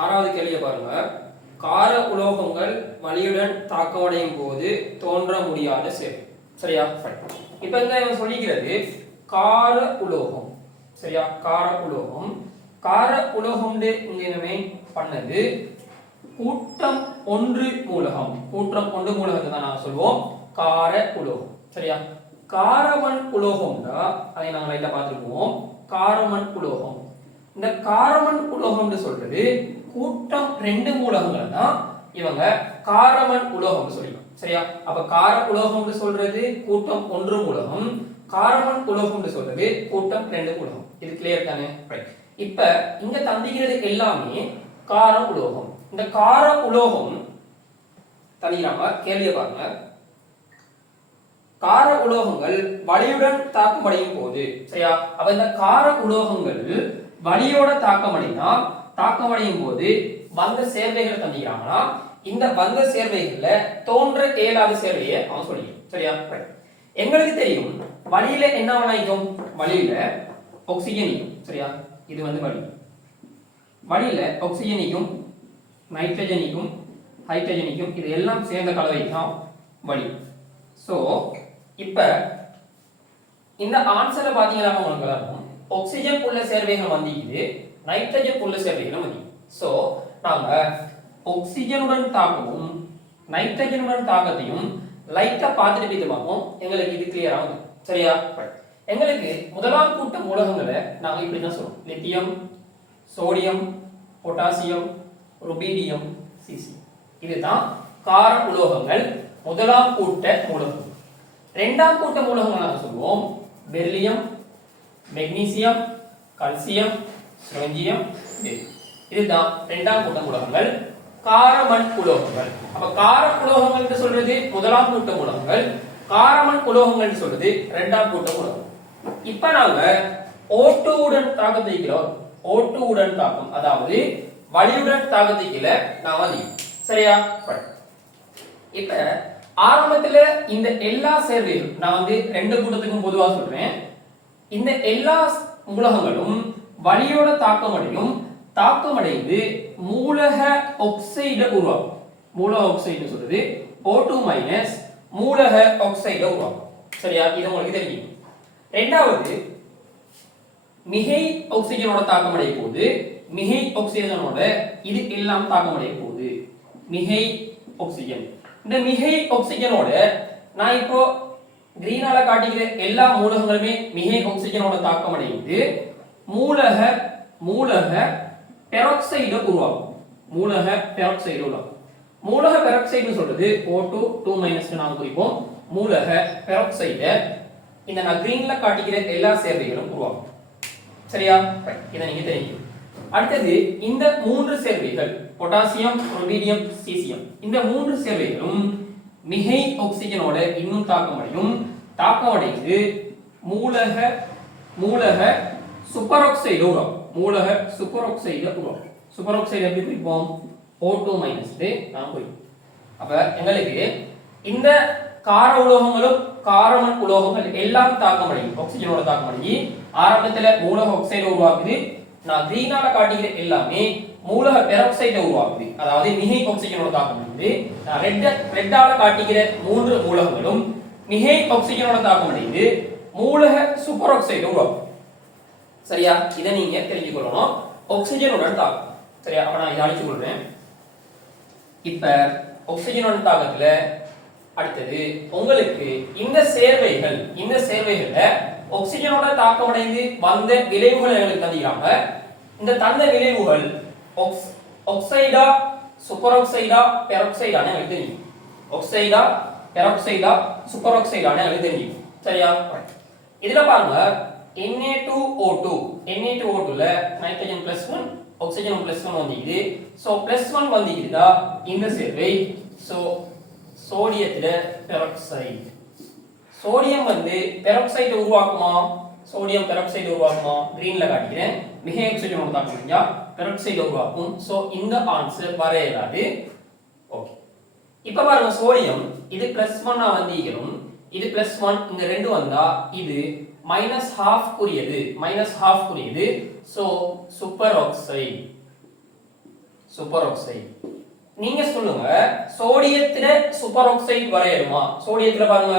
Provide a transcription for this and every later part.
ஆறாவது கேள்வியை பாருங்க. கார உலோகங்கள் வலியுடன் தாக்கமடையும் போது தோன்ற முடியாத சேர்வு. சரியா? இப்ப இங்க இவன் சொல்லிக்கிறது கார உலோகம். சரியா? கார உலோகம். கார உலோகம் இங்க இனிமே பண்ணது கூட்டம் ஒன்று மூலகம். கூட்டம் ஒன்று மூலகத்தை தான் நாங்க சொல்வோம் கார உலோகம். சரியா? காரமண் உலோகம்னா அதை நாங்க லைட்டா பார்த்துக்குவோம். காரமண் உலோகம். இந்த காரமண் உலோகம்னு சொல்றது கூட்டம் ரெண்டு மூலகங்கள் தான் இவங்க காரமண் உலோகம் சொல்லிடும். சரியா? அப்ப கார உலோகம்னு சொல்றது கூட்டம் ஒன்று மூலகம், காரமண் உலோகம்னு சொல்றது கூட்டம் ரெண்டு மூலகம். இது கிளியர் தானே? ரைட். இப்ப இங்க தந்திக்கிறது எல்லாமே கார உலோகம். இந்த கார உலோகம் தனியாம கேள்வியை பாருங்க. கார உலோகங்கள் வலியுடன் தாக்கமடையும் போது, சரியா? அப்ப இந்த கார உலோகங்கள் வலியோட தாக்கமடையும் போது வந்த சேர்வைகள் தந்திக்கிறாங்கன்னா இந்த வந்த சேர்வைகள்ல தோன்ற இயலாத சேர்வையை அவன் சொல்லிடும். சரியா? எங்களுக்கு தெரியும் வலியில என்ன ஆகும்? வலியில ஆக்சிஜன். சரியா? இது வலி. வலியில ஆக்சிஜனிக்கும் நைட்ரஜனிக்கும் ஹைட்ரஜனிக்கும் இது எல்லாம் சேர்ந்த கலவை தான் வலி. சோ இப்ப இந்த ஆன்சர்ல பாத்தீங்கன்னா உங்களுக்கு வரும் ஆக்சிஜன் உள்ள சேர்வைகள் வந்திக்குது, நைட்ரஜன் உள்ள சேர்வைகள் வந்து. சோ நாங்க ஆக்சிஜனுடன் தாக்கமும் நைட்ரஜனுடன் தாக்கத்தையும் லைட்டா பார்த்துட்டு பார்ப்போம். எங்களுக்கு இது கிளியர் ஆகும். சரியா? எங்களுக்கு முதலாம் கூட்ட மூலகங்களை நாங்க இப்படி தான் சொல்றோம். Lithium, sodium, potassium, rubidium, caesium. இதுதான் கார உலோகங்கள் முதலாம் கூட்ட மூலகம். இரண்டாம் கூட்ட மூலகங்கள் நாங்க சொல்லுவோம் பெரிலியம், மெக்னீசியம், கால்சியம், ஸ்ட்ரோஞ்சியம். இதுதான் இரண்டாம் கூட்ட மூலகங்கள் காரமண் உலோகங்கள். அப்ப கார உலோகங்கள் என்று சொல்றது முதலாம் கூட்ட மூலகங்கள், காரமண் உலோகங்கள் சொல்றது இரண்டாம் கூட்ட மூலகம். இப்ப நாங்க O2 உடன் தாக்கத்தை வைக்கிறோம். O2 உடன் தாக்கம், அதாவது வலியுடன் தாக்கத்தை கீழே நான் வந்து. சரியா? இப்ப ஆரம்பத்துல இந்த எல்லா சேர்வைகளும் நான் வந்து ரெண்டு கூட்டத்துக்கும் பொதுவா சொல்றேன். இந்த எல்லா மூலகங்களும் வலியோட தாக்கமடைந்து மூலக ஆக்சைடு உருவாகும். மூலக ஆக்சைடு சொல்றது O2- மூலக ஆக்சைடு உருவாகும். சரியா? இது உங்களுக்கு தெரியும். இரண்டாவது மிகை ஆக்சிஜனோட தாக்கமடைய போது, மிகை ஆக்சிஜனோட இது எல்லாம் தாக்கமடைய போகுது. மிகை ஆக்சிஜன். இந்த மிகை ஆக்சிஜனோட நான் இப்போ கிரீனால காட்டிக்கிற எல்லா மூலகங்களுமே மிகை ஆக்சிஜனோட தாக்கமடைந்து மூலக பெராக்சைடு உருவாகும். மூலக பெராக்சைடு உருவாகும். மூலக பெராக்சைடு சொல்றது O2 2- நாம குறிப்போம். மூலக பெராக்சைடு இந்த நான் கிரீன்ல காட்டிக்கிற எல்லா சேர்வைகளும் உருவாகும். சரியா? இதை நீங்க தெரிஞ்சுக்கணும். அடுத்தது இந்த மூன்று சேர்வைகள் பொட்டாசியம், ருபீடியம், சீசியம், இந்த மூன்று சேர்வைகளும் மிகை ஆக்சிஜனோட இன்னும் தாக்கமடைந்து மூலக சூப்பர் ஆக்சைடு உருவாகும். மூலக சூப்பர் ஆக்சைடு உருவாகும். சூப்பர் ஆக்சைடு எப்படி குறிப்போம்? O2- நாம் குறிப்போம். அப்ப எங்களுக்கு இந்த கார உலோகங்களும் காரமண் உலோகங்கள் எல்லாம் தாக்கமடையும், ஆக்சிஜனோட தாக்கமடைஞ்சு ஆரம்பத்துல மூலக ஆக்சைடு உருவாக்குது. நான் கிரீனால காட்டிக்கிற எல்லாமே மூலக பெராக்சைடு உருவாக்குது, அதாவது மிகை ஆக்சிஜனோட தாக்கமடைந்து. நான் ரெட்டால காட்டிக்கிற மூன்று மூலகங்களும் மிகை ஆக்சிஜனோட தாக்கமடைந்து மூலக சூப்பர் ஆக்சைடு உருவாக்கும். சரியா? இதை நீங்க தெரிஞ்சுக்கொள்ளணும். ஆக்சிஜனுடன் தாக்கம். சரியா? அப்ப நான் இதை அழிச்சு கொள்றேன். இப்ப ஆக்சிஜனுடன் தாக்கத்துல அடுத்தது உங்களுக்கு இந்த சேர்வைகள்ல ஆக்சிஜனோட தாக்கமடைந்து வந்த விளைவுகள் எங்களுக்கு தந்திக்கிறாங்க. இந்த தந்த விளைவுகள் ஆக்சைடா, சூப்பர் ஆக்சைடா, பெராக்சைடான்னு எனக்கு தெரியும். ஆக்சைடா, பெராக்சைடா, சூப்பர் ஆக்சைடான்னு எனக்கு தெரியும். சரியா? இதுல பாருங்க Na2O2. Na2O2ல நைட்ரஜன் +1 ஆக்சிஜன் +1 வந்திருக்குது. சோ +1 வந்திருக்குதா இந்த சேர்வை. சோ சோடியத்துல பெராக்சைடு. சோடியம் வந்து பெராக்சைடு உருவாக்குமா? சோடியம் பெராக்சைடு உருவாக்குமா? கிரீன்ல காட்டிக்கிறேன். மிகை ஆக்சிஜனோட தாக்கம் செஞ்சா பெராக்சைடு உருவாக்கும். சோ இந்த ஆன்சர் வரையலாது. ஓகே. இப்ப பாருங்க சோடியம் இது +1 வந்திருக்கும். இது +1 இந்த ரெண்டு வந்தா இது -½ குறியது. So super oxide. Super oxide. நீங்க சொல்லுங்க சோடியத்துல சூப்பர் ஆக்சைடு வரையணுமா? சோடியத்துல பாருங்க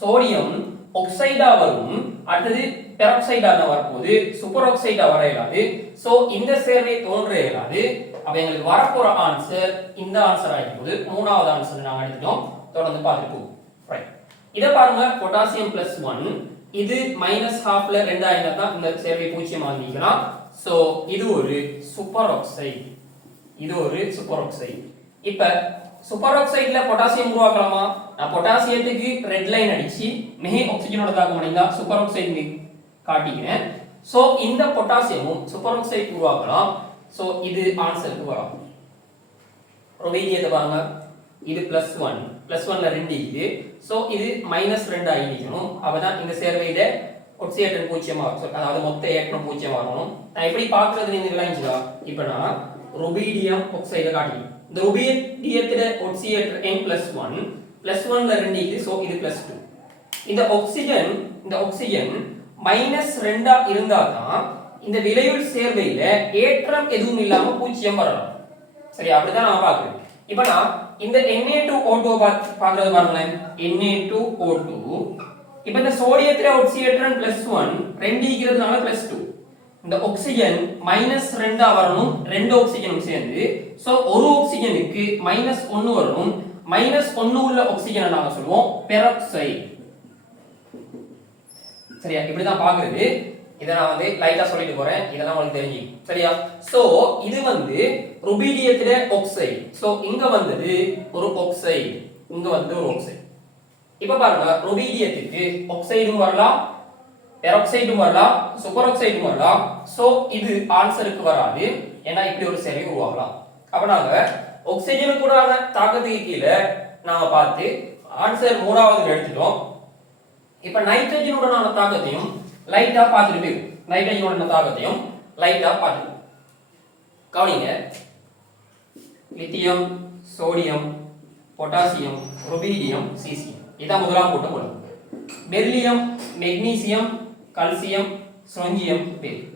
சோடியம் ஆக்சைடா வரும், அடுத்தது பெராக்சைடா தான் வரப்போகுது, சூப்பர் ஆக்சைடா வரையலாது. சோ இந்த சேர்வை தோன்ற இயலாது. அப்ப எங்களுக்கு வரப்போற ஆன்சர் இந்த ஆன்சர் ஆயிட்டு போகுது. மூணாவது ஆன்சர் நாங்க எடுத்துட்டோம். தொடர்ந்து பார்த்துட்டு போவோம். ரைட், இத பாருங்க பொட்டாசியம் +1 இது -1/2ல 2 ஆயிட்டா தான் இந்த சேர்வை பூஜ்ஜியம் ஆகிக்கலாம். சோ இது ஒரு சூப்பர் ஆக்சைடு, இது ஒரு சூப்பர் ஆக்சைடு. இப்ப சூப்பர் ஆக்சைடுல பொட்டாசியம் உருவாக்கலாமா? நான் பொட்டாசியத்துக்கு ரெட் லைன் அடிச்சு மிக ஆக்சிஜனோட தாக்கம் அடைந்தா சூப்பர் ஆக்சைடு காட்டிக்கிறேன். சோ இந்த பொட்டாசியமும் சூப்பர் ஆக்சைடு உருவாக்கலாம். சோ இது ஆன்சருக்கு வரும். ருபீடியத்தை பாருங்க இது +1 +1ல 2 இது. சோ இது -2 ஆகிக்கணும். அப்பதான் இந்த சேர்வையில ஆக்சிஜன் பூஜ்ஜியமா வரும், அதாவது மொத்த ஏற்றம் பூஜ்ஜியமா வரணும். நான் எப்படி பார்க்கிறது நீங்க விளங்கிச்சா? இப்போ நான் ருபீடியம் ஆக்சைடை காட்டினேன். இந்த ருபீடியத்துல ஆக்சிஜன் n +1 +1ல 2 இது. சோ இது +2. இந்த ஆக்சிஜன் -2 இருந்தா தான் இந்த விளைவுள் சேர்வையில ஏற்றம் எதுவும் இல்லாம பூஜ்ஜியம் வரணும். சரி, அப்படிதான் நான் பார்க்கிறேன். இப்போ நான் இந்த Na2O2 பார்க்கிறது பாருங்களேன். Na2O2 இப்போ இந்த சோடியத்துல ஆக்சிஜன் +1 2 இருக்கிறதுனால +2. இந்த ஆக்சிஜன் -2 வரணும், ரெண்டு ஆக்சிஜனும் சேர்ந்து. சோ ஒரு ஆக்சிஜனுக்கு -1 வரணும். -1 உள்ள ஆக்சிஜனை நாங்க சொல்லுவோம் பெராக்சைடு. சரியா, இப்படிதான் பாக்குறது. இத நான் லைட்டா சொல்லிட்டு போறேன், இதெல்லாம் உங்களுக்கு தெரிஞ்சுக்கும். சரியா? சோ இது ருபீடியத்துல ஆக்சைடு. சோ இங்க வந்தது ஒரு ஆக்சைடு, இங்க வந்து ஒரு ஆக்சைடு. இப்ப பாருங்க ருபீடியத்துக்கு ஆக்சைடும் வரலாம், பெராக்சைடும் வரலாம், சூப்பர் ஆக்சைடும் வரலாம். சோ இது ஆன்சருக்கு வராது, ஏன்னா இப்படி ஒரு சேர்வை உருவாகலாம். அப்ப நாங்க ஆக்சிஜனுக்கு கூடான தாக்கத்துக்கு கீழே நாம பார்த்து ஆன்சர் மூணாவது எடுத்துட்டோம். இப்ப நைட்ரஜனுடனான தாக்கத்தையும் லைட்டா பார்த்துட்டு போய் நைட்ரஜனுடனான தாக்கத்தையும் லைட்டா பார்த்துட்டு கவனிங்க. Lithium, sodium, potassium, rubidium, caesium, இதான் முதலாம் கூட்டம் வரும். பெரிலியம், மெக்னீசியம், கல்சியம், ஸ்ட்ரோஞ்சியம்,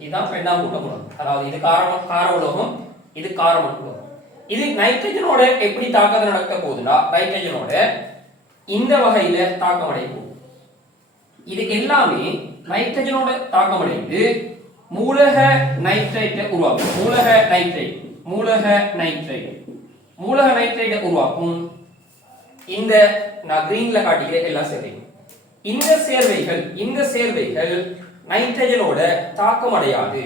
இதுதான் இரண்டாம் கூட்டம் வரும். அதாவது இது கார உலோகம், இது காரமண் உலோகம். இது நைட்ரஜனோட எப்படி தாக்கம் நடக்க போகுதுன்னா நைட்ரஜனோட இந்த வகையில தாக்கம் அடைய போகுது. இது எல்லாமே நைட்ரஜனோட தாக்கம் அடைந்து மூலக நைட்ரேட்டை உருவாக்கும். மூலக நைட்ரேட்டை உருவாக்கும். இந்த நான் கிரீன்ல காட்டுகிற எல்லா சேர்வைகள், இந்த சேர்வைகள் நைட்ரஜனோட தாக்கம் அடையாது.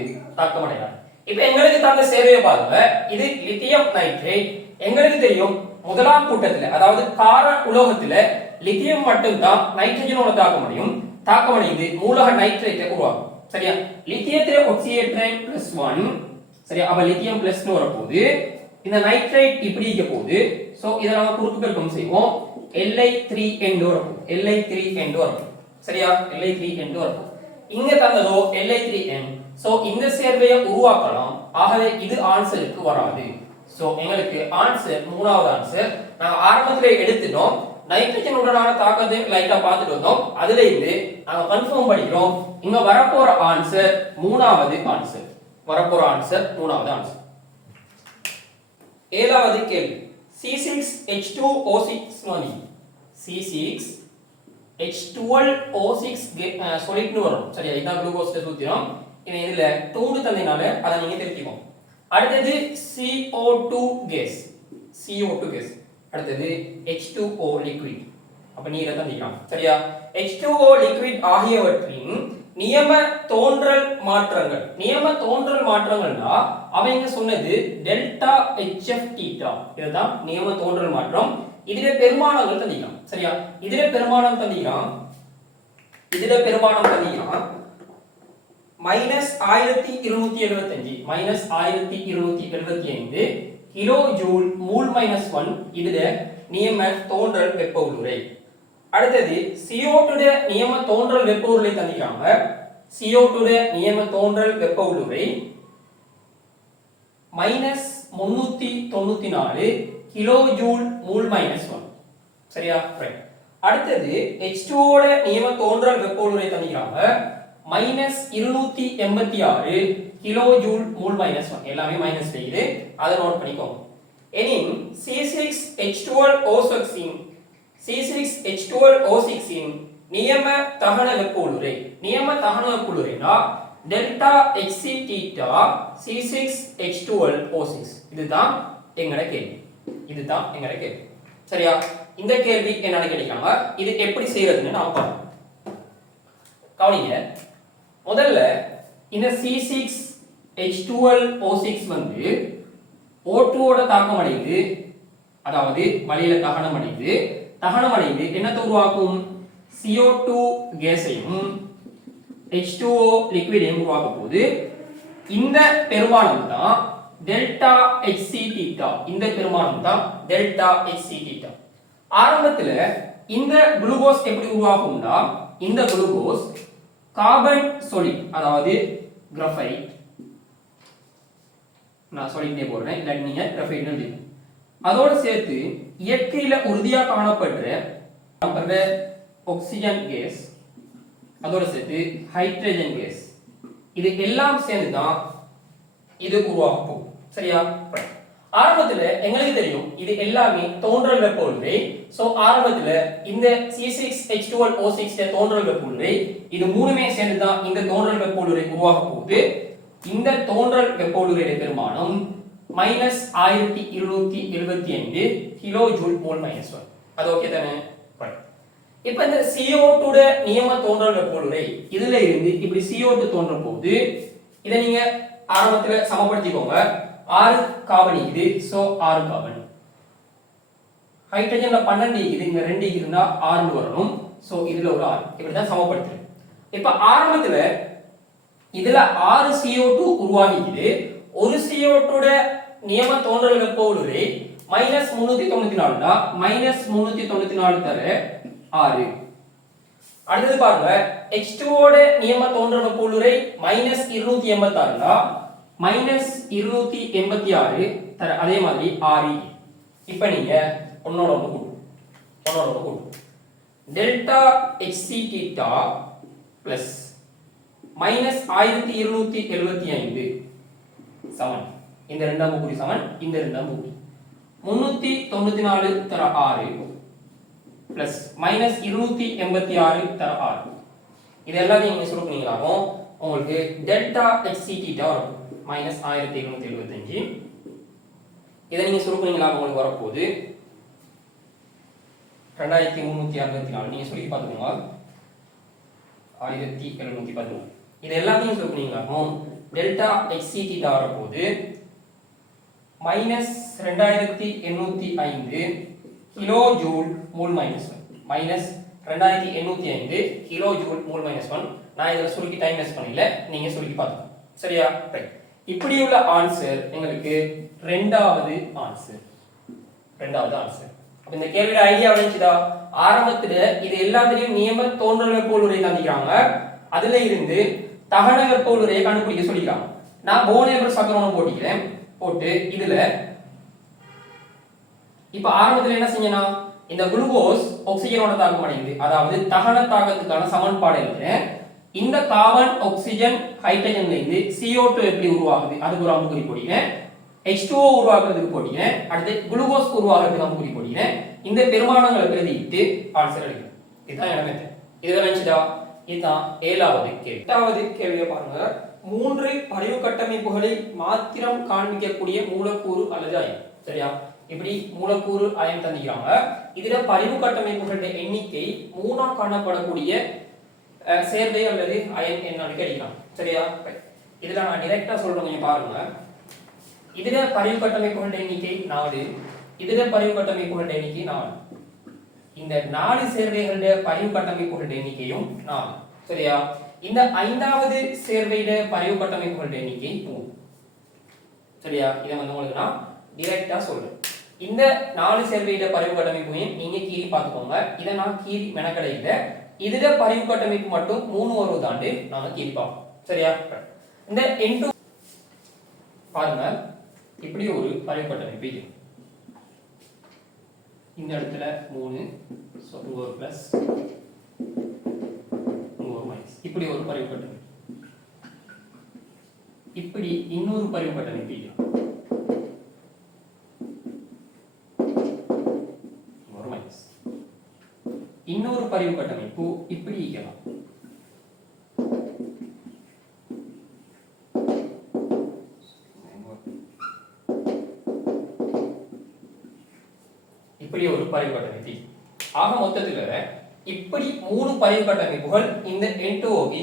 இப்ப எங்களுக்கு தந்த சேர்வையை பாருங்க. இது லித்தியம் நைட்ரேட். எங்களுக்கு தெரியும் முதலாம் கூட்டத்துல, அதாவது கார உலோகத்துல லித்தியம் மட்டும் தான் நைட்ரஜனோட தாக்கம் அடைந்து மூலக நைட்ரேட்டை உருவாக்கும். சரியா? லித்தியத்துல ஆக்சிஜன் +1. சரியா? அப்ப லித்தியம் +2 வரப்போகுது. இந்த நைட்ரேட் இப்படி இருக்க போகுது. சோ இத நாம குறுக்கு பெருக்கம் செய்வோம். Li3N வரப்போகுது. சரியா? Li3N வரப்போகுது. இங்க தந்ததோ Li3N. சோ இந்த சேர்வையை உருவாக்கலாம். ஆகவே இது ஆன்சருக்கு வராது. சோ எங்களுக்கு ஆன்சர் மூணாவது ஆன்சர் நாங்க ஆரம்பத்திலே எடுத்துட்டோம். நைட்ரஜனுடனான தாக்கத்தை லைட்டா பார்த்துட்டு வந்தோம். அதுல இருந்து நாங்க கன்ஃபார்ம் பண்ணிக்கிறோம். இங்க வரப்போற ஆன்சர் மூணாவது ஆன்சர். ஏழாவது கேள்வி. C6H2O6 C6H12O6 சொல்லிட்டு வரும். சரியா? இதான் குளுக்கோஸ் சூத்திரம். இதுல 2 தந்தனால அதை நீங்க தெரிஞ்சுக்கோங்க. அடுத்தது CO2 கேஸ். அடுத்தது H2O லிக்விட். அப்ப நீரை தந்திக்கலாம். சரியா? H2O லிக்விட் ஆகியவற்றின் நியம தோன்றல் மாற்றங்கள்னா அவங்க சொன்னது டெல்டா HF தீட்டா. இதுதான் நியம தோன்றல் மாற்றம். இதுல பெருமானங்கள் தந்திக்கலாம். சரியா? இதுல பெருமானம் தந்திக்கலாம் -1275 கிலோ ஜூல் மூல் -1. இதுல நியம தோன்றல் வெப்ப உள்ளுறை. அடுத்தது CO2 நியம தோன்றல் வெப்ப உள்ளுறை தந்திருக்காங்க. CO2 நியம தோன்றல் வெப்ப உள்ளுறை -394 கிலோ ஜூல் மூல் -1. சரியா? ரைட். அடுத்தது H2O நியம தோன்றல் வெப்ப உள்ளுறை தந்திருக்காங்க. -286 கிலோ ஜூல் மூல் -1. எல்லாமே மைனஸ் செய்யுது, அதை நோட் பண்ணிக்கோங்க. எனின் C6H12O6 இன் C6H12O6 இன் நியம தகன வெப்போலுரை வெப்போலுரைனா டெல்டா HC தீட்டா C6H12O6 இதுதான் எங்கட கேள்வி சரியா இந்த கேள்வி என்ன கேட்கிறாங்க இது எப்படி செய்யறதுன்னு நாம பார்ப்போம் கவனிங்க முதல்ல இந்த C6H12O6 வந்து O2 ஓட தாக்கம் அடைந்து அதாவது வளியில தகனம் அடைந்து என்னத்தை உருவாக்கும் CO2 கேஸையும் H2O லிக்விடையும் உருவாக்க போகுது இந்த பெருமானம் தான் டெல்டா HC தீட்டா ஆரம்பத்துல இந்த குளுக்கோஸ் எப்படி உருவாகும்னா இந்த குளுக்கோஸ் கார்பன் சொலிட் அதாவது கிராஃபைட் நான் சொல்லிட்டே போறேன் இல்ல நீங்க கிராஃபைட் எழுதி அதோட சேர்த்து இயற்கையில உறுதியா காணப்படுற ஆக்சிஜன் கேஸ் அதோட சேர்த்து ஹைட்ரஜன் கேஸ் இது எல்லாம் சேர்ந்து தான் இது உருவாகும் சரியா ஆரம்பத்துல எங்களுக்கு தெரியும் இது எல்லாமே தோன்றல் வெப்போலுரை சோ ஆரம்பத்துல இந்த C6H12O6 தோன்றல் வெப்போலுரை இது மூணுமே சேர்ந்து தான் இந்த தோன்றல் வெப்போலுரை உருவாக போகுது இந்த தோன்றல் வெப்போலுரையோட பெருமானம் -1275 கிலோ ஜூல் மோல் -1 அது ஓகே தானே இப்போ இந்த CO2 உடைய நியம தோன்றல் வெப்போலுரை இதுல இருந்து இப்படி CO2 தோன்ற போது இத நீங்க ஆரம்பத்துல சமப்படுத்திக்கோங்க 6 கார்பன் இருக்குது சோ 6 கார்பன் ஹைட்ரஜன்ல 12 இருக்குது இங்க 2 இருக்குன்னா 6 வரணும் சோ இதுல ஒரு 6 இப்படி தான் சமப்படுத்துறேன் இப்போ ஆரம்பத்துல இதுல 6 CO2 உருவாகிக்குது ஒரு CO2 உடைய நியம தோன்றல் வெப்போலுரை -394 னா -394 தர 6 அடுத்து பாருங்க H2O ஓட நியம தோன்றல் வெப்போலுரை -286 னா -286 தர அதே மாதிரி 6 இப்போ நீங்க ஒன்னோட ஒன்னு கூட்டு டெல்டா HC தீட்டா பிளஸ் -1275 சமன் இந்த இரண்டாம் கூடி சமன் இந்த இரண்டாம் கூடி 394 தர 6 பிளஸ் -286 தர 6 இது எல்லாத்தையும் நீங்க சுருக்குனீங்களாகும் உங்களுக்கு டெல்டா HC தீட்டா வரும் -1775 இதை நீங்க சுருக்குனீங்களாகும் உங்களுக்கு வரப்போகுது 2364 நீங்க சொல்லி பார்த்துக்கோங்க 1714 இது எல்லாத்தையும் சுருக்குனீங்களாகும் டெல்டா HC தீட்டா வரப்போகுது -2805 kilo joule mole -1 -2805 kilo joule mole -1 நான் இதல சுருக்கி டைம் வேஸ்ட் பண்ணல நீங்க சுருக்கி பாருங்க சரியா ரைட் இப்படி உள்ள ஆன்சர் உங்களுக்கு இரண்டாவது ஆன்சர் அப்ப இந்த கேள்வியோட ஐடியா வந்துச்சுதா ஆரம்பத்துல இது எல்லாத்தையும் நியம தோன்றல் வெப்போலுரை தந்திக்கிறாங்க அதுல இருந்து தகன வெப்போலுரையை கண்டுபிடிக்க சொல்லிருக்காங்க நான் போனேபர் சக்கரம் போட்டுக்கிறேன் போட்டு இதுல இப்ப ஆரம்பத்துல என்ன செஞ்சனா இந்த குளுக்கோஸ் ஆக்சிஜனோட தாக்கம் அடையுது அதாவது தகன தாக்கத்துக்கான சமன்பாடு எழுதுறேன் இந்த கார்பன் ஆக்சிஜன் ஹைட்ரஜன்ல இருந்து CO2 எப்படி உருவாகுது அதுக்கு ஒரு அம்புக்குறி போடுறேன் H2O உருவாக்குறதுக்கு போடுறேன் அடுத்து குளுக்கோஸ் உருவாக்குறதுக்கு அம்புக்குறி போடுறேன் இந்த பெருமானங்களை எழுதிட்டு ஆன்சர் எழுதுறேன் இதுதான் என்ன மெத்தட் இதுல நினைச்சதா இதுதான் ஏழாவது கேள்வி எட்டாவது கேள்வியை பாருங்க 3 பரிவு கட்டமைப்புகளை மாத்திரம் காண்பிக்கக்கூடிய மூலக்கூறு அல்லது அயன் சரியா இப்படி மூலக்கூறு அயன் தந்திக்கிறாங்க இதுல பரிவு கட்டமைப்புகளுடைய எண்ணிக்கை 3ஆ காணப்படக்கூடிய சேர்வை அல்லது அயன் என்னன்னு கேட்கிறாங்க சரியா இதுல நான் டைரக்டா சொல்றேன் நீங்க பாருங்க இதுல பரிவு கட்டமைப்புகளுடைய எண்ணிக்கை 4 இதுல பரிவு கட்டமைப்புகளுடைய எண்ணிக்கை 4 இந்த 4 சேர்வைகளுடைய பரிவு கட்டமைப்புகளுடைய எண்ணிக்கையும் 4 சரியா இந்த 5வது சேர்வையிட பரிவு கட்டமைப்புகளுடைய எண்ணிக்கை 3 சரியா இத வந்து உங்களுக்கு நான் டைரக்டா சொல்றேன் இந்த 4 சேர்வையிட பரிவு கட்டமைப்பையும் நீங்க கீறி பாத்துக்கோங்க இத நான் கீறி மெனக்கட இல்ல இதுல பரிவு கட்டமைப்பு மட்டும் 3 வருவதாண்டு நாம கீறி பார்ப்போம் சரியா இந்த N2 பாருங்க இப்படி ஒரு பரிவு கட்டமைப்பு இது இந்த இடத்துல 3 சோ ஒரு பிளஸ் இப்படி ஒரு பரிவு கட்டமைப்பு இப்படி இன்னொரு பரிவு கட்டமைப்பு இன்னொரு பரிவு கட்டமைப்பு இப்படி இருக்கலாம். இப்படி ஒரு பரிவு கட்டமைப்பு. ஆக மொத்தத்தில் இப்படி 3 பரிவு கட்டமைப்புகள் இந்த N2OB.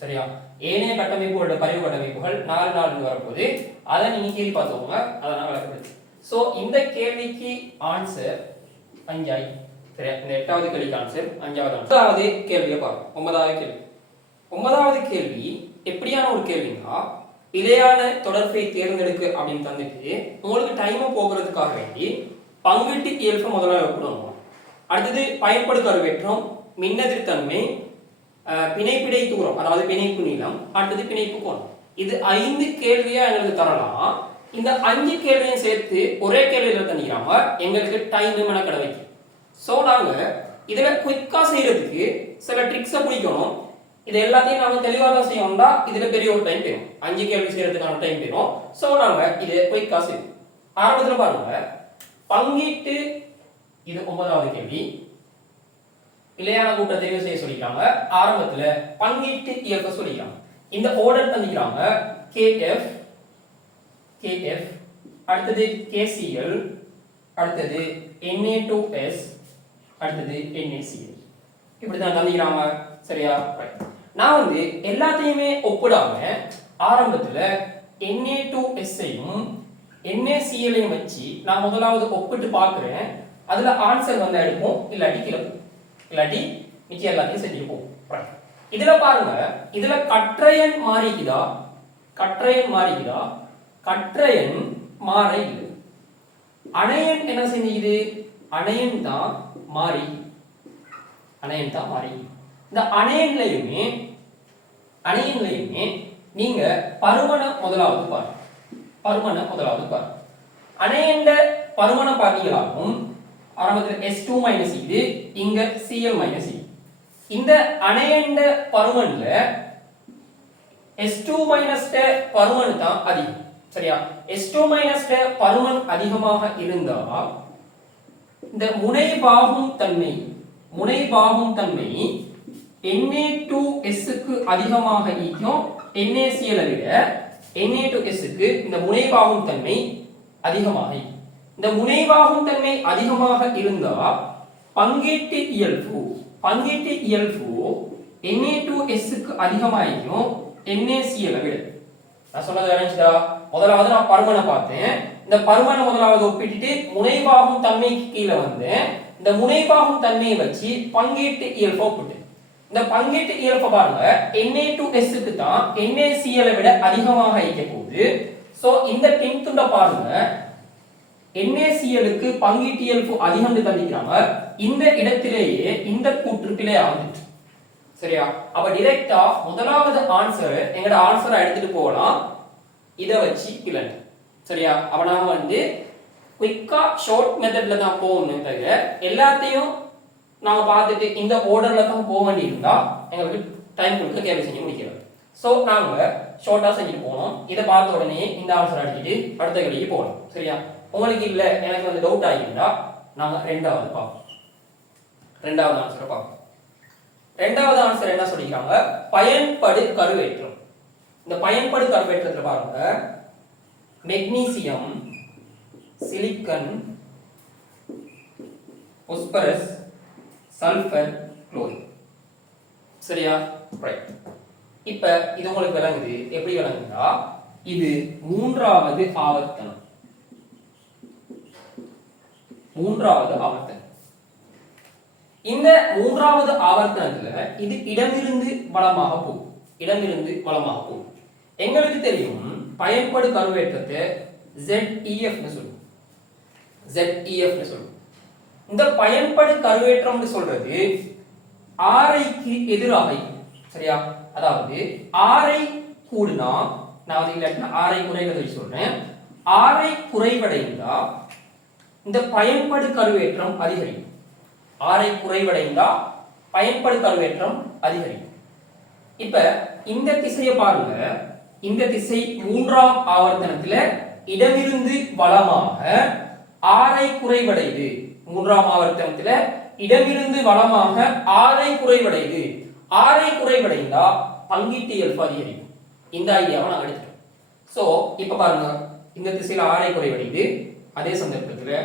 சரியா? ஏனைய கட்டமைப்புகளோட பரிவு கட்டமைப்புகள் 4 வரப்போகுது. அதை நீங்க கேள்வி பார்த்துக்கோங்க. அதை நான் விளக்கப்படுத்தி. சோ இந்த கேள்விக்கு ஆன்சர் 5. சரியா? இந்த 8வது கேள்விக்கு ஆன்சர் 5வது. 9வது கேள்வியை பாருங்க. 9வது கேள்வி. 9வது கேள்வி எப்படியான ஒரு கேள்வினா, இணையான தொடர்பை தேர்ந்தெடுக்க அப்படின்னு தந்துட்டு உங்களுக்கு டைமை போக்குறதுக்காக வேண்டி பங்கீட்டு இயல்பை முதல்ல வைக்கணும். அடுத்தது பயன்படு கருவேற்றம், மின்னெதிர்த்தன்மை, பிணைப்பிடை தூரம் அதாவது பிணைப்பு நீளம், அடுத்தது பிணைப்பு கோணம். இது 5 கேள்வியா எங்களுக்கு தரலாம். இந்த 5 கேள்வியும் சேர்த்து ஒரே கேள்வியில தந்திக்கிறாங்க. எங்களுக்கு டைம் மெனக்கட வைக்கும். சோ நாங்க இதுல குயிக்கா செய்யறதுக்கு சில ட்ரிக்ஸை பிடிக்கணும். இது எல்லாத்தையும் நாம தெளிவாக தான் செய்யணும்டா இதுல பெரிய ஒரு டைம் போயிடும். 5 கேள்வி செய்யறதுக்கான டைம் போயிடும். சோ நாங்க இதை குயிக்கா செய்வோம். ஆரம்பத்துல பாருங்க, பங்கீட்டு, இது 9வது கேள்வி. இணையான கூட்ட தெரிவு செய்ய சொல்லிக்கிறாங்க. ஆரம்பத்துல பங்கீட்டு இயல்பை சொல்லிக்கிறாங்க. இந்த ஆர்டர் தந்திக்கிறாங்க. KF, அடுத்தது KCl, அடுத்தது Na2S, அடுத்தது NaCl. இப்படிதான் தந்திக்கிறாங்க. சரியா? நான் வந்து எல்லாத்தையுமே ஒப்பிடாம ஆரம்பத்துல Na2S-ஐயும் NaCl-ஐயும் வச்சு நான் முதலாவது ஒப்பிட்டு பார்க்கிறேன். அதுல ஆன்சர் வந்து எடுப்போம், இல்லாட்டி கீழே போகும், இல்லாட்டி மிச்சம் எல்லாத்தையும் செஞ்சுப்போம். இதுல பாருங்க, இதுல கற்றையன் மாறிக்குதா? கற்றையன் மாறிக்குதா? கற்றையன் மாற இல்லை. அணையன் என்ன செஞ்சுக்குது? அணையன் தான் மாறி. அணையன் தான் மாறி. இந்த அணையன்லையுமே நீங்க பருமன முதலாவது பாருங்க. பருமன முதலாவது பாருங்க. அணையண்ட பருமன பார்த்தீங்களாகும். ஆரம்பத்தில் S2- இது, இங்க Cl- இந்த அணையண்ட பருமன்ல S2- பருமன் தான் அதிகம். சரியா? S2- பருமன் அதிகமாக இருந்தால் இந்த முனைபாகும் தன்மை Na2S-க்கு அதிகமாக ஈக்கும். NaCl விட Na2S-க்கு இந்த முனைபாகும் தன்மை அதிகமாக. இந்த முனைவாகும் தன்மை அதிகமாக இருந்தால் பங்கீட்டு இயல்பு Na2S-க்கு அதிகமாகும் NaCl விட. நான் சொன்னது நினைச்சதா? முதலாவது நான் பருமனை பார்த்தேன். இந்த பருமனை முதலாவது ஒப்பிட்டுட்டு முனைவாகும் தன்மைக்கு கீழே வந்து இந்த முனைவாகும் தன்மையை வச்சு பங்கீட்டு இயல்பை ஒப்பிட்டு இந்த பங்கீட்டு இயல்பை பாருங்க. Na2S-க்கு தான் NaCl விட அதிகமாக ஈக்க போகுது. சோ இந்த பின் துண்ட பாருங்க, NaCl-க்கு பங்கீட்டு இயல்பு அதிகம் தந்திக்கிறாங்க. இந்த இடத்திலேயே இந்த கூற்று பிழை ஆகுது. சரியா? அப்ப டைரக்டா முதலாவது ஆன்சர் எங்கட ஆன்சரை எடுத்துட்டு போகலாம். இத வச்சு பிழை. சரியா? அப்ப நாம வந்து குயிக்கா ஷார்ட் மெத்தட்ல தான் போகணும். தவிர எல்லாத்தையும் நாம பார்த்துட்டு இந்த ஆர்டர்ல தான் போக வேண்டியிருந்தா எங்களுக்கு டைம் கொடுத்து கேள்வி செஞ்சு முடிக்கிறோம். சோ நாங்க ஷார்ட்டா செஞ்சுட்டு போனோம். இதை பார்த்த உடனே இந்த ஆன்சர் அடிச்சுட்டு அடுத்த கேள்விக்கு போகணும். சரியா? உங்களுக்கு இல்ல எனக்கு வந்து டவுட் ஆகியிருந்தா நாங்க ரெண்டாவது பார்ப்போம். ரெண்டாவது ஆன்சரை பார்ப்போம். ரெண்டாவது ஆன்சர் என்ன சொல்லிக்கிறாங்க? பயன்படு கருவேற்றம். இந்த பயன்படு கருவேற்றத்துல பாருங்க, magnesium, silicon, phosphorus, sulphur, chlorine. சரியா? ரைட். இப்ப இது உங்களுக்கு விளங்குது. எப்படி விளங்குதா? இது 3வது ஆவர்த்தனம். 3வது ஆவர்த்தனம். இந்த 3வது ஆவர்த்தனத்துல இது இடமிருந்து வலமாக போகும். எங்களுக்கு தெரியும் பயன்படு கருவேற்றத்தை ZEF னு சொல்லுவோம். இந்த பயன்படு கருவேற்றம் சொல்றது Ri-க்கு எதிராக. சரியா? அதாவது Ri கூடுனா, நான் வந்து இல்லாட்டினா Ri குறைவதை சொல்றேன். Ri குறைவடைந்தா இந்த பயன்படு கருவேற்றம் அதிகரிக்கும். Ri குறைவடைந்தா பயன்படு கருவேற்றம் அதிகரிக்கும். இப்ப இந்த திசையை பாருங்க. இந்த திசை 3ஆம் ஆவர்த்தனத்துல இடமிருந்து வலமாக Ri குறைவடையுது. 3ஆம் ஆவர்த்தனத்துல இடமிருந்து வலமாக ஆரை குறைவடையுது. ஆரை குறைவடைந்தா பங்கீட்டு இயல்பு அதிகரிக்கும். இந்த ஐடியாவை நாங்க எடுத்துட்டோம். சோ இப்ப பாருங்க, இந்த திசையில ஆரை குறைவடையுது, அதே சந்தர்ப்பத்தில்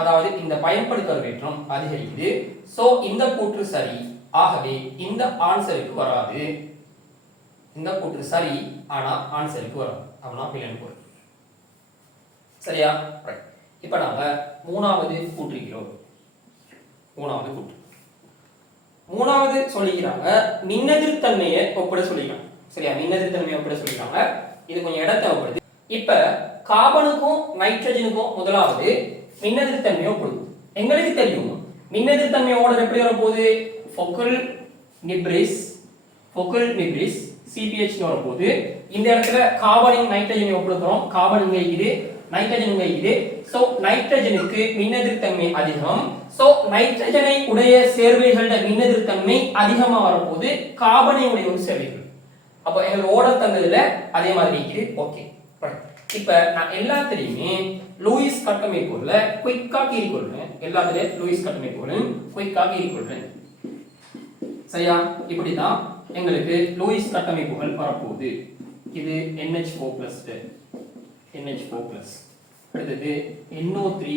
அதாவது இந்த பயன்படு கருவேற்றம் அதிகரிக்குது. சோ இந்த கூற்று சரி. ஆகவே இந்த ஆன்சருக்கு வராது. இந்த கூற்று சரி, ஆனா ஆன்சருக்கு வராது. அவனா பிள்ளைன்னு போறோம். சரியா? இப்ப நாம மூணாவது கூற்றுகிறோம். மூணாவது கூற்று. மூணாவது சொல்லிக்கிறாங்க மின்னெதிர்த்தன்மையை ஒப்பிட சொல்லிக்கிறாங்க. சரியா? மின்னெதிர்த்தன்மையை ஒப்பிட சொல்லிக்கிறாங்க. இது கொஞ்சம் இடம் தேவைப்படுது. இப்ப கார்பனுக்கும் நைட்ரஜனுக்கும் முதலாவது மின்னெதிர்த்தன்மையை ஒப்பிடுது. எங்களுக்கு தெரியும் மின்னெதிர்த்தன்மையோட எப்படி வரப்போகுது? ஃபோக்கல் நிப்ரிஸ் CpH வரப்போகுது. இந்த இடத்துல கார்பனையும் நைட்ரஜனையும் ஒப்பிடுறோம். கார்பன் இங்க இருக்குது, நைட்ரஜன் இங்க இருக்குது. சோ நைட்ரஜனுக்கு மின்னெதிர்த்தன்மை அதிகம். சோ நைட்ரஜனை உடைய சேர்வைகளோட மின்னெதிர்த்தன்மை அதிகமா வரப்போகுது கார்பனை உடைய ஒரு சேர்வைகள். அப்ப எங்களுக்கு ஓடர் தந்ததுல அதே மாதிரி இருக்குது. ஓகே, இப்ப நான் எல்லாத்துலயுமே லூயிஸ் கட்டமைப்புல குயிக்கா கீறிக்கொள்றேன். எல்லாத்துலயும் லூயிஸ் கட்டமைப்புல குயிக்கா கீறிக்கொள்றேன். சரியா? இப்படிதான் எங்களுக்கு லூயிஸ் கட்டமைப்புகள் வரப்போகுது. இது NH4+, அடுத்தது NO3-,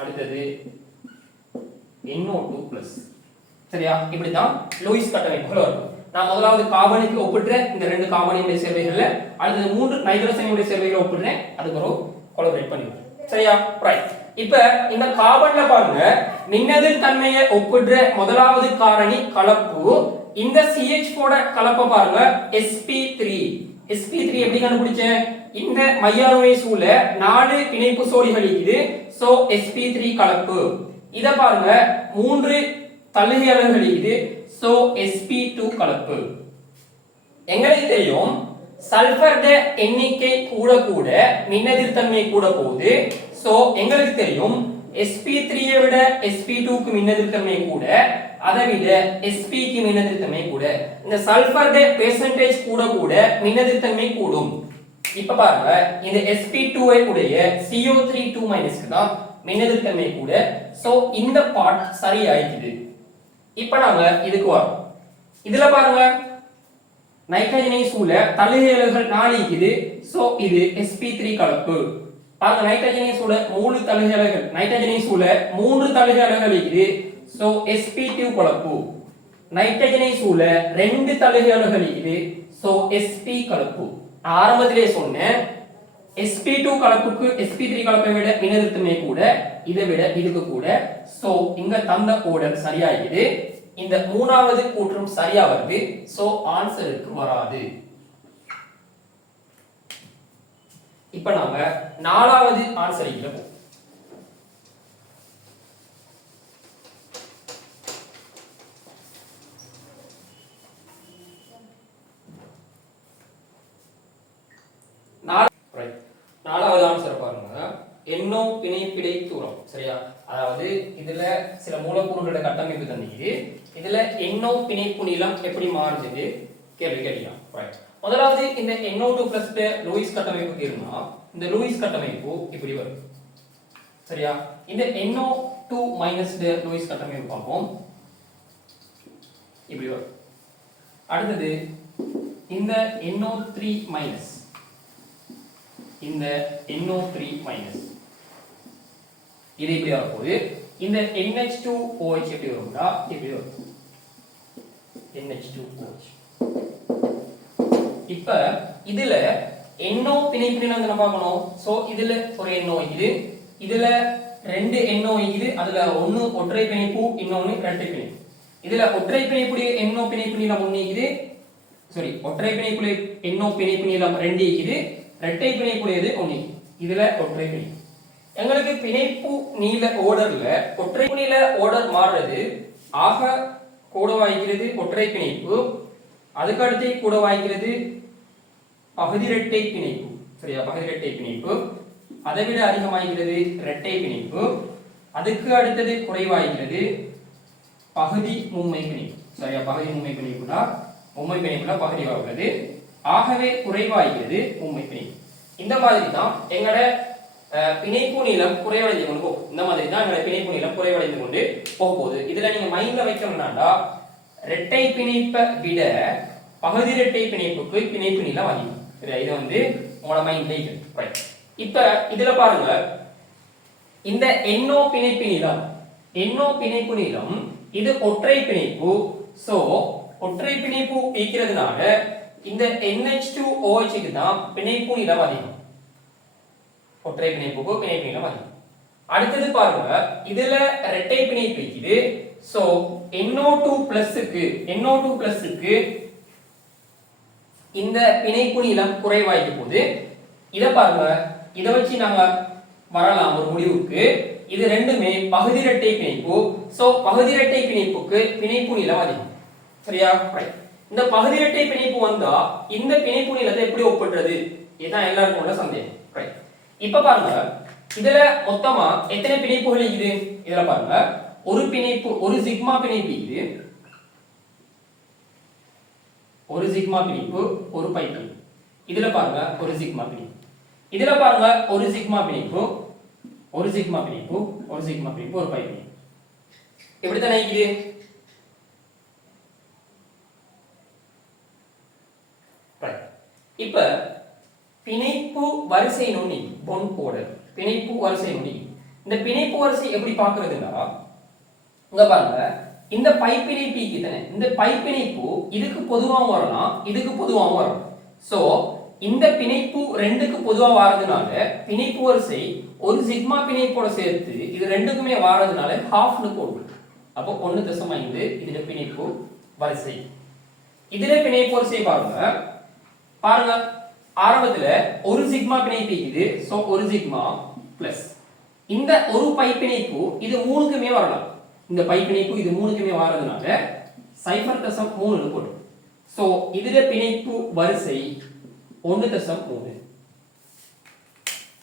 அடுத்தது NO2+. சரியா? இப்படிதான் லூயிஸ் கட்டமைப்புகள் வரும். நான் முதலாவது கார்பனுக்கு ஒப்பிடுறேன், இந்த ரெண்டு கார்பனுடைய சேர்வைகள்ல. அடுத்தது 3 நைட்ரஜனுடைய சேர்வைகளை ஒப்பிடுறேன், அதுக்கு ஒரு கொலாபரேட் பண்ணிடுறேன். சரியா? ரைட். இப்ப இந்த கார்பன்ல பாருங்க, மின்னெதிர் தன்மையை ஒப்பிடுற முதலாவது காரணி கலப்பு. இந்த CH4 கலப்பை பாருங்க sp3 எப்படி கண்டுபிடிச்சேன்? இந்த மையானுவை சூழ 4 பிணைப்பு சோடிகள் இருக்குது. சோ sp3 கலப்பு. இத பாருங்க 3 தள்ளுகை அலகுகள் இருக்குது. சோ sp2 கலப்பு. எங்களுக்கு தெரியும் சல்பர் எண்ணிக்கை கூட கூட மின்னெதிர்த்தன்மை கூட போகுது. சோ எங்களுக்கு தெரியும் sp3 விட sp2 க்கு மின்னெதிர்த்தன்மை கூட, அதை விட sp க்கு மின்னெதிர்த்தன்மை கூட. இந்த சல்பர் பெர்சன்டேஜ் கூட கூட மின்னெதிர்த்தன்மை கூடும். இப்ப பாருங்க, இந்த sp2 ஐ உடைய CO3 க்கு தான் மின்னெதிர்த்தன்மை கூட. சோ இந்த பார்ட் சரியாயிடுது. இப்ப நாம இதுக்கு வரோம். இதுல பாருங்க நைட்ரஜனை சூழ தள்ளுகை அலகுகள் 4 இருக்குது. சோ இது sp3 கலப்பு. பாருங்க நைட்ரஜனை சூழ 3 தள்ளுகை அலகுகள், நைட்ரஜனை சூழ 3 தள்ளுகை அலகுகள் இருக்குது. சோ sp2 கலப்பு. நைட்ரஜனை சூழ 2 தள்ளுகை அலகுகள் இருக்குது. சோ sp கலப்பு. ஆரம்பத்திலே சொன்னேன் sp2 கலப்புக்கு sp3 கலப்பை விட மின்னெதிர்த்தன்மை கூட, இதை விட இதுக்கு கூட. சோ இங்க தந்த ஆர்டர் சரியாயிடுது. இந்த மூணாவது கூற்றும் சரியா வருது. சோ ஆன்சருக்கு வராது. இப்ப நாம நாலாவது ஆன்சருக்கு போவோம். நாலாவது ஆன்சர் பாருங்க, NO பிணைப்பிடை தூரம். சரியா? அதாவது இதுல சில மூலக்கூறுகளோட கட்டமைப்பு தந்தீங்க. இதுல NO பிணைப்பு நீளம் எப்படி மாறுது கேள்வி கேட்கலாம். ரைட். முதலாவது இந்த NO2+ லூயிஸ் கட்டமைப்புக்கு இருந்தா இந்த லூயிஸ் கட்டமைப்பு இப்படி வரும். சரியா? இந்த NO2- லூயிஸ் கட்டமைப்பு பார்ப்போம். இப்படி வரும். அடுத்தது இந்த NO3-, இந்த NO3-, இது இப்படி வரப்போகுது. இந்த NH2OH எப்படி வரும்னா இப்படி வரும். NH2OH. இப்ப இதுல NO பிணைப்பு நீளம் என்ன பார்க்கணும்? சோ இதுல ஒரு NO இருக்குது, இதுல 2 NO இருக்குது, அதுல ஒன்னு ஒற்றை பிணைப்பு, இன்னொன்னு இரட்டை பிணைப்பு. இதுல ஒற்றை பிணைப்புடைய NO பிணைப்பு நீளம் 1 இருக்குது, சாரி ஒற்றை பிணைப்புடைய NO பிணைப்பு நீளம் 2 இருக்குது, இரட்டை பிணைப்புடையது 1. இதுல ஒற்றை பிணைப்பு. எங்களுக்கு பிணைப்பு நீள ஓர்டர்ல ஒற்றை நீள ஓர்டர் மாறுறது ஆக கூட வாய்க்கிறது ஒற்றை பிணைப்பு, அதுக்கு அடுத்து கூட வாய்க்கிறது பகுதி இரட்டை பிணைப்பு. சரியா? பகுதி இரட்டை பிணைப்பு. அதை விட அதிகமாகிறது இரட்டை பிணைப்பு. அதுக்கு அடுத்தது குறைவாகிறது பகுதி மும்மை பிணைப்பு. சரியா? பகுதி மும்மை பிணைப்புனா மும்மை பிணைப்புல பகுதி ஆகிறது. ஆகவே குறைவாகிறது மும்மை பிணைப்பு. இந்த மாதிரி தான் எங்களோட பிணைப்பு நீளம் குறைவடைந்து கொண்டு போகும். இந்த மாதிரி தான் எங்களோட பிணைப்பு நீளம் குறைவடைந்து கொண்டு போக போகுது. இதுல நீங்க மைண்ட்ல வைக்கணும்னாடா இரட்டை பிணைப்பை விட பகுதி இரட்டை பிணைப்புக்கு பிணைப்பு நீளம் அதிகம். இது வந்து உங்களோட மைண்ட்ல இருக்கு. இப்ப இதுல பாருங்க, இந்த NO பிணைப்பு நீளம் இது ஒற்றை பிணைப்பு. சோ ஒற்றை பிணைப்பு இருக்கிறதுனால இந்த NH2OH க்கு தான் பிணைப்பு நீளம் அதிகம். ஒற்றை பிணைப்புக்கு பிணைப்பு நீளம் அதிகம். அடுத்தது பாருங்க, இதுல இரட்டை பிணைப்பு இருக்குது. சோ NO2+ க்கு இந்த பிணைப்பு நீளம் குறைவாயிட்டு போகுது. இத பாருங்க, இத வச்சு நாங்க வரலாம் ஒரு முடிவுக்கு. இது ரெண்டுமே பகுதி இரட்டை பிணைப்பு. சோ பகுதி இரட்டை பிணைப்புக்கு பிணைப்பு நீளம் அதிகம். சரியா? இந்த பகுதி இரட்டை பிணைப்பு வந்தா இந்த பிணைப்பு நீளத்தை எப்படி ஒப்பிடுறது? இதுதான் எல்லாருக்கும் உள்ள சந்தேகம். இப்ப பாருங்க, இதுல மொத்தமா எத்தனை பிணைப்புகள் இருக்குது? இதுல பாருங்க, ஒரு பிணைப்பு, ஒரு சிக்மா பிணைப்பு இது, ஒரு சிக்மா பிணைப்பு, ஒரு பை பிணைப்பு. இதுல பாருங்க ஒரு சிக்மா பிணைப்பு. இதுல பாருங்க ஒரு சிக்மா பிணைப்பு, ஒரு சிக்மா பிணைப்பு, ஒரு சிக்மா பிணைப்பு, ஒரு பை பிணைப்பு. எப்படி தானே இருக்குது? இப்ப பிணைப்பு வரிசை நுனி பொன் கோடர் பிணைப்பு வரிசை நுனி. இந்த பிணைப்பு வரிசை எப்படி பார்க்கிறதுன்னா, இங்க பாருங்க, இந்த பை பிணைப்பு தானே, இந்த பை பிணைப்பு இதுக்கு பொதுவாகவும் வரலாம், இதுக்கு பொதுவாகவும் வரலாம். சோ இந்த பிணைப்பு ரெண்டுக்கு பொதுவா வரதுனால பிணைப்பு வரிசை ஒரு சிக்மா பிணைப்போட சேர்த்து இது ரெண்டுக்குமே வரதுனால ஹாஃப்னு போடுவோம். அப்போ 1.5 இதுல பிணைப்பு வரிசை. இதுல பிணைப்பு வரிசை பாருங்க, பாருங்க ஆரம்பத்துல ஒரு சிக்மா பிணைப்பு இது. சோ ஒரு சிக்மா பிளஸ் இந்த ஒரு பை பிணைப்பு இது மூணுக்குமே வரலாம். இந்த பை பிணைப்பு இது மூணுக்குமே வரதுனால 0.3 போடும். சோ இதுல பிணைப்பு வரிசை 1.3.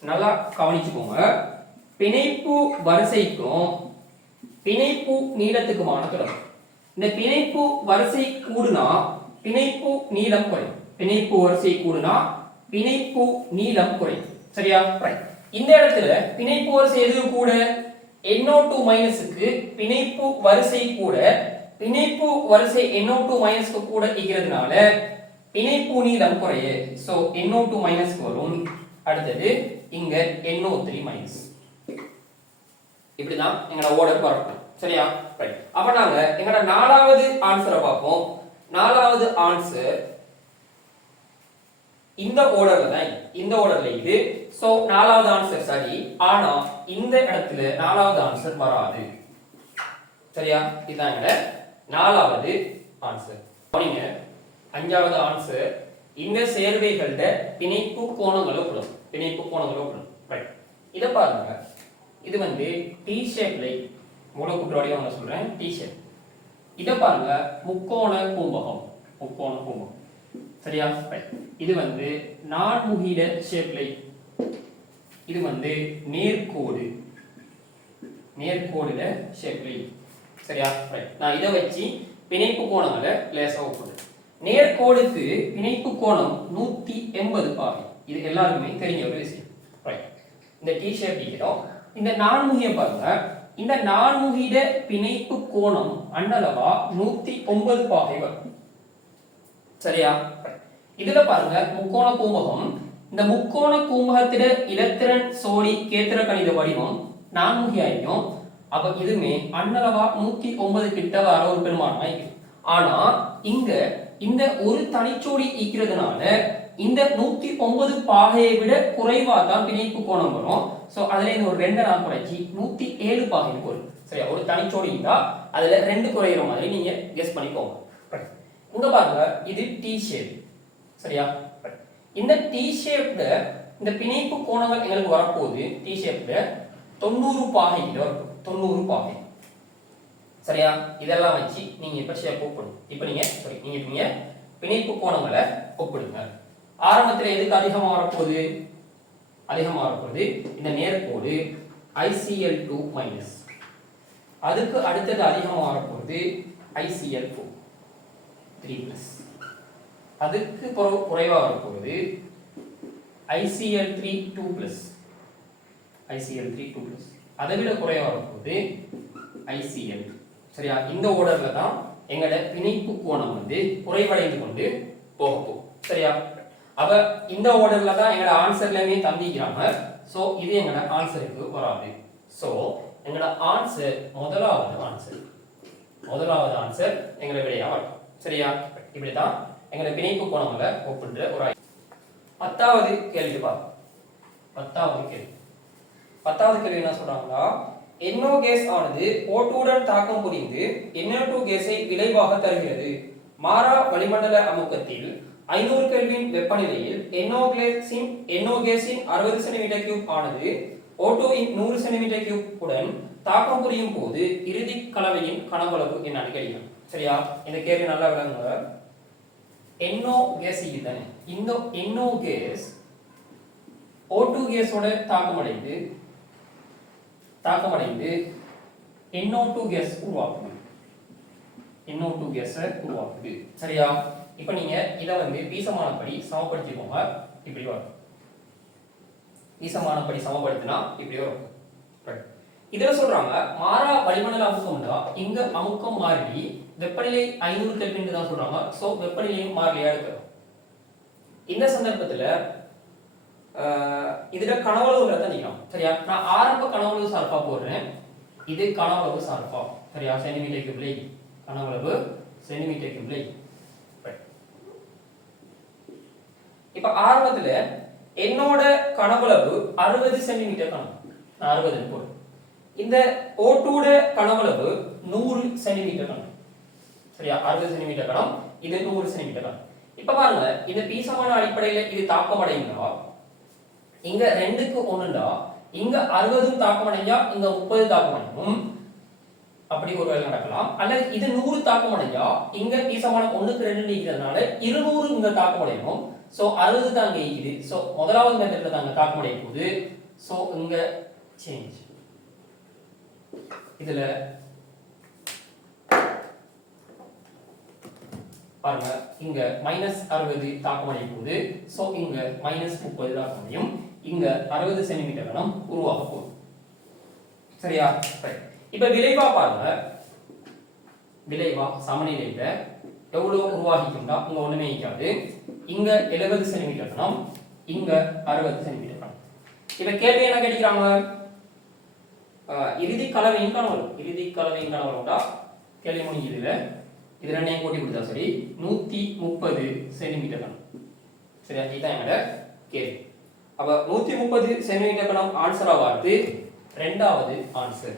நல்லா கவனிச்சுக்கோங்க, பிணைப்பு வரிசைக்கும் பிணைப்பு நீளத்துக்குமான தொடர்பு. இந்த பிணைப்பு வரிசை கூடுனா பிணைப்பு நீளம் குறையும். பிணைப்பு வரிசை கூடுனா பிணைப்பு நீளம் குறையும். சரியா? இந்த இடத்துல பிணைப்பு வரிசை எது கூட? NO2- க்கு பிணைப்பு வரிசை கூட, பிணைப்பு வரிசை NO2- க்கு கூட இருக்கிறதுனால பிணைப்பு நீளம் குறைய. சோ NO2- க்கு வரும். அடுத்தது இங்க NO3-. இப்படிதான் எங்களோட ஆர்டர் வரணும். சரியா? அப்ப நாங்க எங்களோட நாலாவது ஆன்சரை பார்ப்போம். நாலாவது ஆன்சர் இந்த ஆர்டர்ல தான், இந்த ஆர்டர்ல இது. சோ நாலாவது ஆன்சர் சரி, ஆனா இந்த இடத்துல நாலாவது ஆன்சர் வராது. சரியா? இதாங்க நாலாவது ஆன்சர். நீங்க அஞ்சாவது ஆன்சர், இந்த சேர்வைகளோட பிணைப்பு கோணங்களை கூடும். பிணைப்பு கோணங்களை கூடும். ரைட், இத பாருங்க, இது வந்து டி ஷேப்ல மூலக்கூற்று வடிவம் நான் சொல்றேன், டி ஷேப். இத பாருங்க முக்கோண கும்பகம், முக்கோண கும்பகம். சரியா? இது வந்து நான்முகிட ஷேப்ல, இது வந்து நேர்கோடு, நேர்கோடுல ஷேப்ல. சரியா? நான் இத வச்சு பிணைப்பு கோணங்களை லேசா ஒப்புறேன். நேர்கோடுக்கு பிணைப்பு கோணம் 180 பாகை. இது எல்லாருக்குமே தெரிஞ்ச ஒரு விஷயம். இந்த டி ஷேப் இருக்கிறோம். இந்த நான்முகிய பாருங்க, இந்த நான்முகிட பிணைப்பு கோணம் அண்ணளவா 109 பாகை வரும். சரியா? இதுல பாருங்க முக்கோண கூம்பகம். இந்த முக்கோண கூம்பகத்திட இலத்திரன் சோடி கேத்திர கணித வடிவம் நான்முகியாயும். அப்ப இதுமே அண்ணளவா 109 கிட்ட வர ஒரு பெருமானமா இருக்கு. ஆனா இங்க இந்த ஒரு தனிச்சோடி ஈக்கிறதுனால இந்த 109 பாகையை விட குறைவா தான் பிணைப்பு கோணம் வரும். சோ அதுல இந்த ஒரு 2 நான் குறைச்சி 107 பாகைன்னு வரும். சரியா? ஒரு தனிச்சோடி இருந்தா அதுல 2 குறையிற மாதிரி நீங்க கெஸ் பண்ணிக்கோங்க. இங்க பாருங்க, இது டி ஷேப். சரியா? இந்த டி ஷேப்ல இந்த பிணைப்பு கோணங்கள் எங்களுக்கு வரப்போகுது. டி ஷேப்ல 90 பாகை கிட்ட வரும். 90 பாகை. சரியா? இதெல்லாம் வச்சு நீங்க இப்ப ஷேப் ஒப்பிடுங்க. இப்ப நீங்க பிணைப்பு கோணங்களை ஒப்பிடுங்க. ஆரம்பத்துல எதுக்கு அதிகமா வரப்போகுது? அதிகமா வரப்போகுது இந்த நேர்கோடு ICl2-. அதுக்கு அடுத்தது அதிகமா வரப்போகுது ICl4-3+. அதுக்கு குறைவா வரப்போகுது ICl3-2+. ICl3 2+. அதை விட குறைவா வரும்போது ICl. சரியா? இந்த ஆர்டர்ல தான் எங்களோட பிணைப்பு கோணம் வந்து குறைவடைந்து கொண்டு போகும். சரியா? அப்ப இந்த ஆர்டர்ல தான் எங்களோட ஆன்சர்லயே தந்திக்கிறாங்க. சோ இது எங்களோட ஆன்சருக்கு வராது. சோ எங்களோட ஆன்சர் முதலாவது ஆன்சர் எங்களோட விடையா வரும். சரியா? இப்படிதான் எங்களோட பிணைப்பு கோணங்களை ஒப்பிடுற ஒரு 10வது கேள்வி பாருங்க. 10வது கேள்வி என்ன சொல்றாங்கன்னா, NO கேஸ் ஆனது O2 உடன் தாக்கம் புரிந்து NO2 கேஸை விளைவாக தருகிறது. மாறா வளிமண்டல அமுக்கத்தில் 500 கெல்வின் வெப்பநிலையில் NO கேஸின் 60 cm3 ஆனது O2 இன் 100 cm3 உடன் தாக்கம் புரியும் போது இறுதி கலவையின் கனவளவு என்னன்னு கேட்கிறோம். சரியா? இந்த கேள்வி நல்லா விளங்குங்க. NO கேஸ் இதுதானே. இந்த NO கேஸ் O2 கேஸோட தாக்கமடைந்து NO2 கேஸ் உருவாக்குது. NO2 கேஸை உருவாக்குது. சரியா? இப்போ நீங்க இத வந்து பீசமானபடி சமப்படுத்திக்கோங்க. இப்படி வரும். பீசமானபடி சமப்படுத்தினா இப்படி வரும். இதுல சொல்றாங்க மாறா வளிமண்டல அமுக்கம்னா இங்க அமுக்கம் மாறி வெப்பநிலை 500 கெல்வின் தான் சொல்றாங்க. சோ வெப்பநிலையும் மாறிலியா இருக்கும். இந்த சந்தர்ப்பத்துல இதுல கனவளவுல தான் நிக்கும். சரியா? நான் ஆரம்ப கனவளவு சார்பா போடுறேன். இது கனவளவு சார்பா. சரியா? சென்டிமீட்டர் கியூப்ல கனவளவு சென்டிமீட்டர் கியூப்ல. இப்ப ஆரம்பத்துல என்னோட கனவளவு 60 சென்டிமீட்டர் கனம். 60 போடு. இந்த O2 உட கனவளவு 100 சென்டிமீட்டர் கனம். சரியா? 60 சென்டிமீட்டர் கனம், இது 100 சென்டிமீட்டர் கனம். இப்ப பாருங்க, இந்த பீசமான அடிப்படையில இது தாக்கமடைந்தா இங்க 2க்கு 1ண்டா இங்க 60 தாக்கமடைஞ்சா இங்க 30 தாக்கமடையும். அப்படி ஒருவேளை நடக்கலாம். அல்லது இது 100 தாக்கமடைஞ்சா இங்க பீசமான 1க்கு 2 நீக்கிறதுனால 200 இங்க தாக்கமடையும். சோ 60 தான் இங்க இருக்குது. சோ முதலாவது மெத்தட்ல தாங்க தாக்கமடைய போகுது. சோ இங்க சேஞ்ச். இதுல பாருங்க, இங்க -60 தாக்கமடைய போகுது. சோ இங்க -30 தாக்கமடையும். இங்க 60 சென்டிமீட்டர் கனம் உருவாக போகுது. சரியா? இப்ப விளைவா பாருங்க. விளைவா சமநிலையில எவ்வளவு உருவாகிக்கும்னா இங்க ஒண்ணுமே இருக்காது. இங்க 70 சென்டிமீட்டர் கனம், இங்க 60 சென்டிமீட்டர் கனம். இப்ப கேள்வி என்ன கேட்கிறாங்க? இறுதி கலவையின் கனவளவுடா கேள்வி முடிஞ்சதுல இது ரெண்டையும் கூட்டி கொடுத்தா சரி 130 சென்டிமீட்டர் கனம். சரியா? இதுதான் என்னோட கேள்வி. அப்ப 130 சென்டிமீட்டர் கனம் ஆன்சரா வருது. இரண்டாவது ஆன்சர்